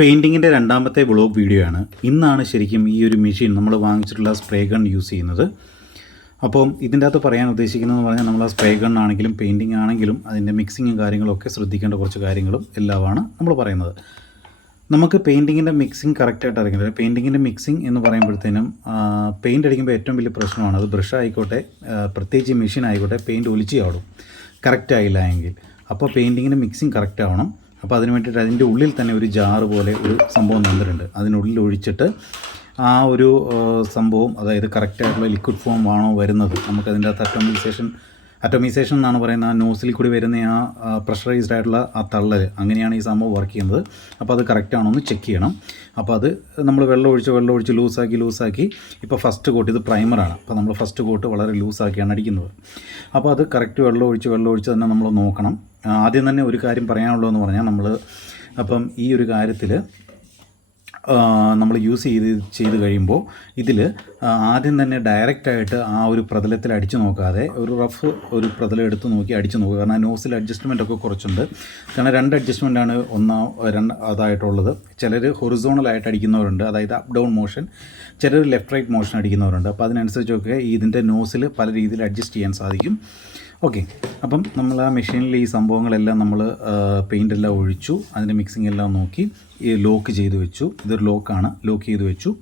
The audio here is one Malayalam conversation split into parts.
പെയിന്റിങ്ങിന്റെ രണ്ടാമത്തെ വ്ളോഗ് വീഡിയോ ആണ് ഇന്നാണ് ശരിക്കും ഈ ഒരു മെഷീൻ നമ്മൾ വാങ്ങിച്ചിട്ടുള്ള സ്പ്രേ ഗൺ യൂസ് ചെയ്യുന്നത്. അപ്പം ഇതിന്റെ അകത്ത് പറയാൻ ഉദ്ദേശിക്കുന്നതെന്ന് പറഞ്ഞാൽ നമ്മൾ ആ സ്പ്രേ ഗൺ ആണെങ്കിലും പെയിന്റിങ് ആണെങ്കിലും അതിന്റെ മിക്സിങ്ങും കാര്യങ്ങളൊക്കെ ശ്രദ്ധിക്കേണ്ട കുറച്ച് കാര്യങ്ങളും എല്ലാമാണ് നമ്മൾ പറയുന്നത്. നമുക്ക് പെയിന്റിങ്ങിന്റെ മിക്സിങ് കറക്റ്റായിട്ട് അറിയില്ല. പെയിന്റിങ്ങിന്റെ മിക്സിങ് എന്ന് പറയുമ്പോഴത്തേനും പെയിന്റ് അടിക്കുമ്പോൾ ഏറ്റവും വലിയ പ്രശ്നമാണ്. അത് ബ്രഷ് ആയിക്കോട്ടെ പ്രത്യേകിച്ച് മെഷീൻ ആയിക്കോട്ടെ പെയിന്റ് ഒലിച്ച് ആവും കറക്റ്റ് ആയില്ല എങ്കിൽ. അപ്പോൾ പെയിന്റിങ്ങിന്റെ മിക്സിങ് കറക്റ്റ് ആവണം. അപ്പോൾ അതിന് വേണ്ടിയിട്ട് അതിന്റെ ഉള്ളിൽ തന്നെ ഒരു ജാറ് പോലെ ഒരു സംഭവം തന്നിട്ടുണ്ട്. അതിനുള്ളിൽ ഒഴിച്ചിട്ട് ആ ഒരു സംഭവം അതായത് കറക്റ്റായിട്ടുള്ള ലിക്വിഡ് ഫോം ആണോ വരുന്നത്? നമുക്കതിന്റെ അകത്ത് അറ്റോമൈസേഷൻ അറ്റോമൈസേഷൻ എന്നാണ് പറയുന്നത്. ആ നോസിൽ കൂടി വരുന്ന ആ പ്രഷറൈസ്ഡ് ആയിട്ടുള്ള ആ തള്ളൽ അങ്ങനെയാണ് ഈ സംഭവം വർക്ക് ചെയ്യുന്നത്. അപ്പോൾ അത് കറക്റ്റ് ആണോ എന്ന് ചെക്ക് ചെയ്യണം. അപ്പോൾ അത് നമ്മൾ വെള്ളം ഒഴിച്ച് വെള്ളം ഒഴിച്ച് ലൂസാക്കി ലൂസാക്കി. ഇപ്പോൾ ഫസ്റ്റ് കോട്ട് ഇത് പ്രൈമറാണ് അപ്പോൾ നമ്മൾ ഫസ്റ്റ് കോട്ട് വളരെ ലൂസാക്കിയാണ് അടിക്കുന്നത്. അപ്പോൾ അത് കറക്റ്റ് വെള്ളം ഒഴിച്ച് വെള്ളം ഒഴിച്ച് തന്നെ നമ്മൾ നോക്കണം. ആദ്യം തന്നെ ഒരു കാര്യം പറയാനുള്ളതെന്ന് പറഞ്ഞാൽ നമ്മൾ അപ്പം ഈ ഒരു കാര്യത്തിൽ നമ്മൾ യൂസ് ചെയ്ത് ചെയ്ത് കഴിയുമ്പോൾ ഇതിൽ ആദ്യം തന്നെ ഡയറക്റ്റായിട്ട് ആ ഒരു പ്രതലത്തിൽ അടിച്ചു നോക്കാതെ ഒരു റഫ് ഒരു പ്രതലം എടുത്ത് നോക്കി അടിച്ചു നോക്കുക. കാരണം നോസിൽ അഡ്ജസ്റ്റ്മെന്റ് ഒക്കെ കുറച്ചുണ്ട്. കാരണം രണ്ട് അഡ്ജസ്റ്റ്മെന്റാണ് ഒന്നാ രണ്ട് അതായിട്ടുള്ളത്. ചിലർ ഹൊറിസോണലായിട്ട് അടിക്കുന്നവരുണ്ട്. അതായത് അപ് ഡൗൺ മോഷൻ ചിലർ ലെഫ്റ്റ് റൈറ്റ് മോഷൻ അടിക്കുന്നവരുണ്ട്. അപ്പോൾ അതിനനുസരിച്ചൊക്കെ ഇതിന്റെ നോസിൽ പല രീതിയിൽ അഡ്ജസ്റ്റ് ചെയ്യാൻ സാധിക്കും. ഓക്കെ. അപ്പം നമ്മൾ ആ മെഷീനിൽ ഈ സംഭവങ്ങളെല്ലാം നമ്മൾ പെയിന്റ് എല്ലാം ഒഴിച്ചു അതിന്റെ മിക്സിംഗ് എല്ലാം നോക്കി ഈ ലോക്ക് ചെയ്ത് വെച്ചു. ഇതൊരു ലോക്കാണ് ലോക്ക് ചെയ്ത് വെച്ചു.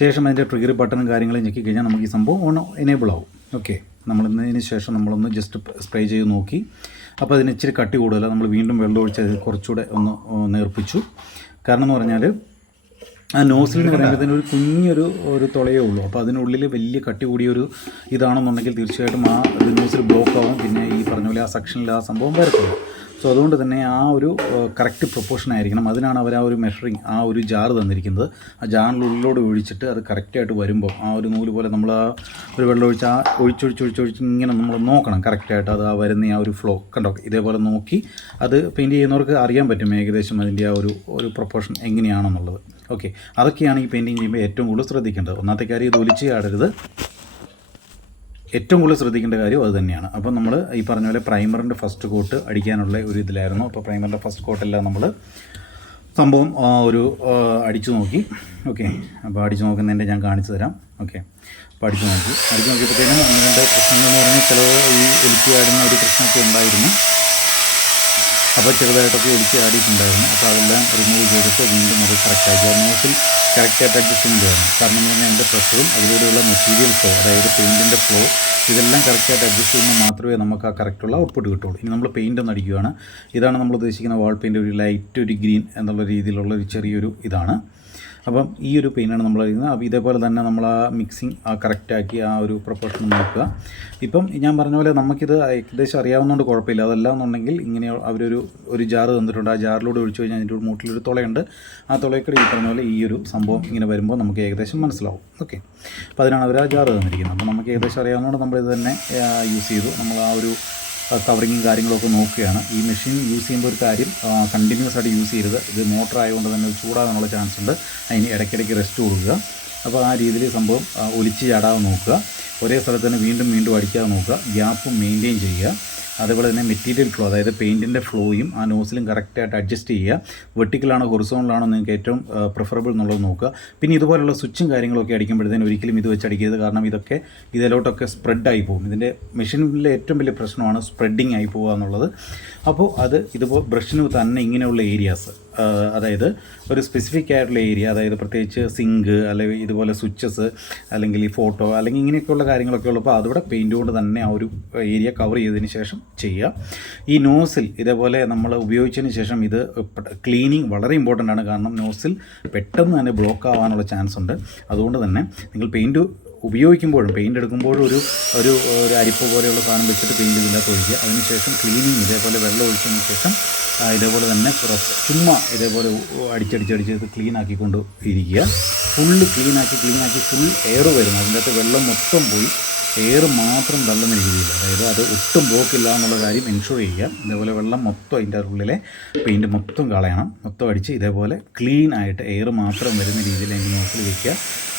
ശേഷം അതിന്റെ ട്രിഗർ ബട്ടണും കാര്യങ്ങളും ഞെക്കി കഴിഞ്ഞാൽ നമുക്ക് ഈ സംഭവം ഓൺ എനേബിൾ ആവും. ഓക്കെ. നമ്മൾ ഇന്നതിന് ശേഷം നമ്മളൊന്ന് ജസ്റ്റ് സ്പ്രേ ചെയ്ത് നോക്കി. അപ്പോൾ അതിന് ഇച്ചിരി കട്ടി കൂടുതലാണ് നമ്മൾ വീണ്ടും വെള്ളം ഒഴിച്ച് കുറച്ചുകൂടെ ഒന്ന് നേർപ്പിച്ചു. കാരണം എന്ന് പറഞ്ഞാൽ ആ നോസിൽ എന്ന് പറയുമ്പോഴത്തേന് ഒരു കുഞ്ഞൊരു ഒരു തുളയേ ഉള്ളൂ. അപ്പോൾ അതിനുള്ളിൽ വലിയ കട്ടി കൂടിയൊരു ഇതാണെന്നുണ്ടെങ്കിൽ തീർച്ചയായിട്ടും ആ ഒരു നോസിൽ ബ്ലോക്ക് ആവും പിന്നെ ഈ പറഞ്ഞ പോലെ ആ സെക്ഷനിൽ ആ സംഭവം വരത്തുള്ളൂ. സോ അതുകൊണ്ട് തന്നെ ആ ഒരു കറക്റ്റ് പ്രൊപ്പോർഷൻ ആയിരിക്കണം. അതിനാണ് അവർ ആ ഒരു മെഷറിങ് ആ ഒരു ജാർ തന്നിരിക്കുന്നത്. ആ ജാറിനുള്ളിലോട് ഒഴിച്ചിട്ട് അത് കറക്റ്റായിട്ട് വരുമ്പോൾ ആ ഒരു നൂൽ പോലെ നമ്മൾ ആ ഒരു വെള്ളം ഒഴിച്ച് ആ ഒഴിച്ചൊഴിച്ചൊഴിച്ചൊഴിച്ച് ഇങ്ങനെ നമ്മൾ നോക്കണം കറക്റ്റായിട്ട് അത് ആ വരുന്ന ആ ഒരു ഫ്ലോ കണ്ടോ? ഇതേപോലെ നോക്കി അത് പെയിന്റ് ചെയ്യുന്നവർക്ക് അറിയാൻ പറ്റും ഏകദേശം അതിന്റെ ആ ഒരു ഒരു പ്രൊപ്പോർഷൻ എങ്ങനെയാണെന്നുള്ളത്. ഓക്കെ അതൊക്കെയാണ് ഈ പെയിന്റിങ് ചെയ്യുമ്പോൾ ഏറ്റവും കൂടുതൽ ശ്രദ്ധിക്കേണ്ടത്. ഒന്നാമത്തെ കാര്യം ഇത് ഒലിച്ച് ചാടരുത്. ഏറ്റവും കൂടുതൽ ശ്രദ്ധിക്കേണ്ട കാര്യം അത് തന്നെയാണ്. അപ്പോൾ നമ്മൾ ഈ പറഞ്ഞ പോലെ പ്രൈമറിന്റെ ഫസ്റ്റ് കോട്ട് അടിക്കാനുള്ള ഒരു ഇതിലായിരുന്നു. അപ്പോൾ പ്രൈമറിന്റെ ഫസ്റ്റ് കോട്ടെല്ലാം നമ്മൾ സംഭവം ഒരു അടിച്ചു നോക്കി. ഓക്കെ അപ്പോൾ അടിച്ചു നോക്കുന്നതിന്റെ ഞാൻ കാണിച്ചു തരാം. ഓക്കെ അപ്പോൾ അടിച്ചു നോക്കി. അടിച്ചു നോക്കിയപ്പോഴത്തേനും അങ്ങനെ പ്രശ്നങ്ങൾ എന്ന് പറഞ്ഞാൽ ചിലവ് ഈ ഒലിച്ചു ചാടുന്ന ഒരു പ്രശ്നമൊക്കെ ഉണ്ടായിരുന്നു. അപ്പോൾ ചെറുതായിട്ടൊക്കെ ഒലിച്ച് ആടിയിട്ടുണ്ടായിരുന്നു. അപ്പോൾ അതെല്ലാം റിമൂവ് ചെയ്തിട്ട് വീണ്ടും അത് കറക്റ്റാക്കി നോസിൽ കറക്റ്റായിട്ട് അഡ്ജസ്റ്റ്മെന്റ് വേണം കാരണം എന്ന് പറഞ്ഞാൽ അതിന്റെ പ്രഷറും അതിലൂടെയുള്ള മെറ്റീരിയൽ ഫ്ലോ അതായത് പെയിന്റിന്റെ ഫ്ലോ ഇതെല്ലാം കറക്റ്റായിട്ട് അഡ്ജസ്റ്റ് ചെയ്യുമ്പോൾ മാത്രമേ നമുക്ക് ആ കറക്റ്റുള്ള ഔട്ട്പുട്ട് കിട്ടുള്ളൂ ഇനി നമ്മൾ പെയിന്റ് ഒന്ന് അടിക്കുകയാണ്. ഇതാണ് നമ്മൾ ഉദ്ദേശിക്കുന്ന വാൾ പെയിന്റ് ഒരു ലൈറ്റ് ഒരു ഗ്രീൻ എന്നുള്ള രീതിയിലുള്ള ഒരു ചെറിയൊരു ഇതാണ്. അപ്പം ഈ ഒരു പെയിനാണ് നമ്മൾ അറിയുന്നത്. അപ്പോൾ ഇതേപോലെ തന്നെ നമ്മൾ ആ മിക്സിങ് ആ കറക്റ്റാക്കി ആ ഒരു പ്രൊപ്പോർഷൻ നോക്കുക. ഇപ്പം ഞാൻ പറഞ്ഞ പോലെ നമുക്കിത് ഏകദേശം അറിയാവുന്നതുകൊണ്ട് കുഴപ്പമില്ല. അതല്ല എന്നുണ്ടെങ്കിൽ ഇങ്ങനെ അവരൊരു ഒരു ജാറ് തന്നിട്ടുണ്ട്. ആ ജാറിലൂടെ ഒഴിച്ചു കഴിഞ്ഞാൽ അതിന്റെ ഒരു മൂട്ടിലൊരു തുളയുണ്ട്. ആ തുളയ്ക്കടി ഈ പറഞ്ഞ പോലെ ഈ ഒരു സംഭവം ഇങ്ങനെ വരുമ്പോൾ നമുക്ക് ഏകദേശം മനസ്സിലാവും. ഓക്കെ. അപ്പോൾ അതിനാണ് അവർ ആ ജാറ് തന്നിരിക്കുന്നത്. അപ്പോൾ നമുക്ക് ഏകദേശം അറിയാവുന്നതുകൊണ്ട് നമ്മളിത് തന്നെ യൂസ് ചെയ്തു. നമ്മൾ ആ ഒരു കവറിങ്ങും കാര്യങ്ങളൊക്കെ നോക്കുകയാണ്. ഈ മെഷീൻ യൂസ് ചെയ്യുമ്പോൾ ഒരു കാര്യം കണ്ടിന്യൂസ് ആയിട്ട് യൂസ് ചെയ്യരുത്. ഇത് മോട്ടർ ആയതുകൊണ്ട് തന്നെ ചൂടാകാനുള്ള ചാൻസ് ഉണ്ട്. അതിന് ഇടയ്ക്കിടയ്ക്ക് റെസ്റ്റ് കൊടുക്കുക. അപ്പോൾ ആ രീതിയിൽ സംഭവം ഒലിച്ച് ചാടാതെ നോക്കുക. ഒരേ സ്ഥലത്ത് തന്നെ വീണ്ടും വീണ്ടും അടിക്കാതെ നോക്കുക. ഗ്യാപ്പ് മെയിന്റെയിൻ ചെയ്യുക. അതേപോലെ തന്നെ മെറ്റീരിയൽ ഫ്ലോ അതായത് പെയിന്റിന്റെ ഫ്ലോയും ആ നോസിലും കറക്റ്റായിട്ട് അഡ്ജസ്റ്റ് ചെയ്യുക. വെർട്ടിക്കലാണോ ഹൊറിസോണിലാണോ നിങ്ങൾക്ക് ഏറ്റവും പ്രിഫറബിൾ എന്നുള്ളത് നോക്കുക. പിന്നെ ഇതുപോലുള്ള സ്വിച്ചും കാര്യങ്ങളൊക്കെ അടിക്കുമ്പോഴത്തേനും ഒരിക്കലും ഇത് വെച്ച് അടിക്കരുത്. കാരണം ഇതൊക്കെ ഇതിലോട്ടൊക്കെ സ്പ്രെഡായി പോകും. ഇതിന്റെ മെഷീനിലെ ഏറ്റവും വലിയ പ്രശ്നമാണ് സ്പ്രെഡിങ് ആയി പോകുക എന്നുള്ളത്. അപ്പോൾ അത് ഇതുപോലെ ബ്രഷിന് തന്നെ ഇങ്ങനെയുള്ള ഏരിയാസ് അതായത് ഒരു സ്പെസിഫിക് ആയിട്ടുള്ള ഏരിയ അതായത് പ്രത്യേകിച്ച് സിങ്ക് അല്ലെങ്കിൽ ഇതുപോലെ സ്വിച്ചസ് അല്ലെങ്കിൽ ഈ ഫോട്ടോ അല്ലെങ്കിൽ ഇങ്ങനെയൊക്കെയുള്ള കാര്യങ്ങളൊക്കെ ഉള്ളപ്പോൾ അതിവിടെ പെയിന്റ് കൊണ്ട് തന്നെ ആ ഒരു ഏരിയ കവർ ചെയ്തതിന് ശേഷം ചെയ്യുക. ഈ നോസിൽ ഇതേപോലെ നമ്മൾ ഉപയോഗിച്ചതിന് ശേഷം ഇത് ക്ലീനിങ് വളരെ ഇമ്പോർട്ടന്റ് ആണ്. കാരണം നോസിൽ പെട്ടെന്ന് തന്നെ ബ്ലോക്ക് ആവാനുള്ള ചാൻസ് ഉണ്ട്. അതുകൊണ്ട് തന്നെ നിങ്ങൾ പെയിന്റ് ഉപയോഗിക്കുമ്പോഴും പെയിന്റ് എടുക്കുമ്പോഴും ഒരു ഒരു ഒരു അരിപ്പ് പോലെയുള്ള സാധനം വെച്ചിട്ട് പെയിന്റ് ഇതിനകത്ത് ഒഴിക്കുക. അതിനുശേഷം ക്ലീനിങ് ഇതേപോലെ വെള്ളം ഒഴിച്ചതിന് ശേഷം ഇതേപോലെ തന്നെ കുറച്ച് ചുമ്മാ ഇതേപോലെ അടിച്ചടിച്ചടിച്ച് ക്ലീൻ ആക്കിക്കൊണ്ട് ഇരിക്കുക. ഫുള്ള് ക്ലീൻ ആക്കി ക്ലീൻ ആക്കി ഫുൾ എയർ വരുന്നു. അതിന്റെ അകത്ത് വെള്ളം മൊത്തം പോയി. എയർ മാത്രം തള്ളുന്ന രീതിയിൽ അതായത് അത് ഒട്ടും ബ്ലോക്കില്ല എന്നുള്ള കാര്യം എൻഷുർ ചെയ്യുക. ഇതേപോലെ വെള്ളം മൊത്തം അതിന്റെ ഉള്ളിലെ പെയിന്റ് മൊത്തം കളയണം. മൊത്തം അടിച്ച് ഇതേപോലെ ക്ലീൻ ആയിട്ട് എയർ മാത്രം വരുന്ന രീതിയിൽ അതിന്റെ നോസിൽ വയ്ക്കുക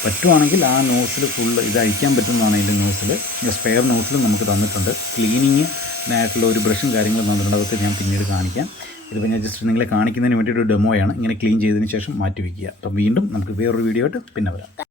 പറ്റുവാണെങ്കിൽ ആ നോസിൽ ഫുള്ള് ഇത് അഴിക്കാൻ പറ്റുന്നതാണ് അതിന്റെ നോസിൽ സ്പെയർ നോസിലും നമുക്ക് തന്നിട്ടുണ്ട്. ക്ലീനിങ് ആയിട്ടുള്ള ഒരു ബ്രഷും കാര്യങ്ങളും തന്നിട്ടുണ്ട്. അതൊക്കെ ഞാൻ പിന്നീട് കാണിക്കാം. ഇതിപ്പോൾ ഞാൻ ജസ്റ്റ് നിങ്ങളെ കാണിക്കുന്നതിന് വേണ്ടിയിട്ട് ഒരു ഡെമോയാണ് ഇങ്ങനെ ക്ലീൻ ചെയ്തതിന് ശേഷം മാറ്റി വയ്ക്കുക അപ്പം വീണ്ടും നമുക്ക് വേറൊരു വീഡിയോ ആയിട്ട് പിന്നെ വരാം.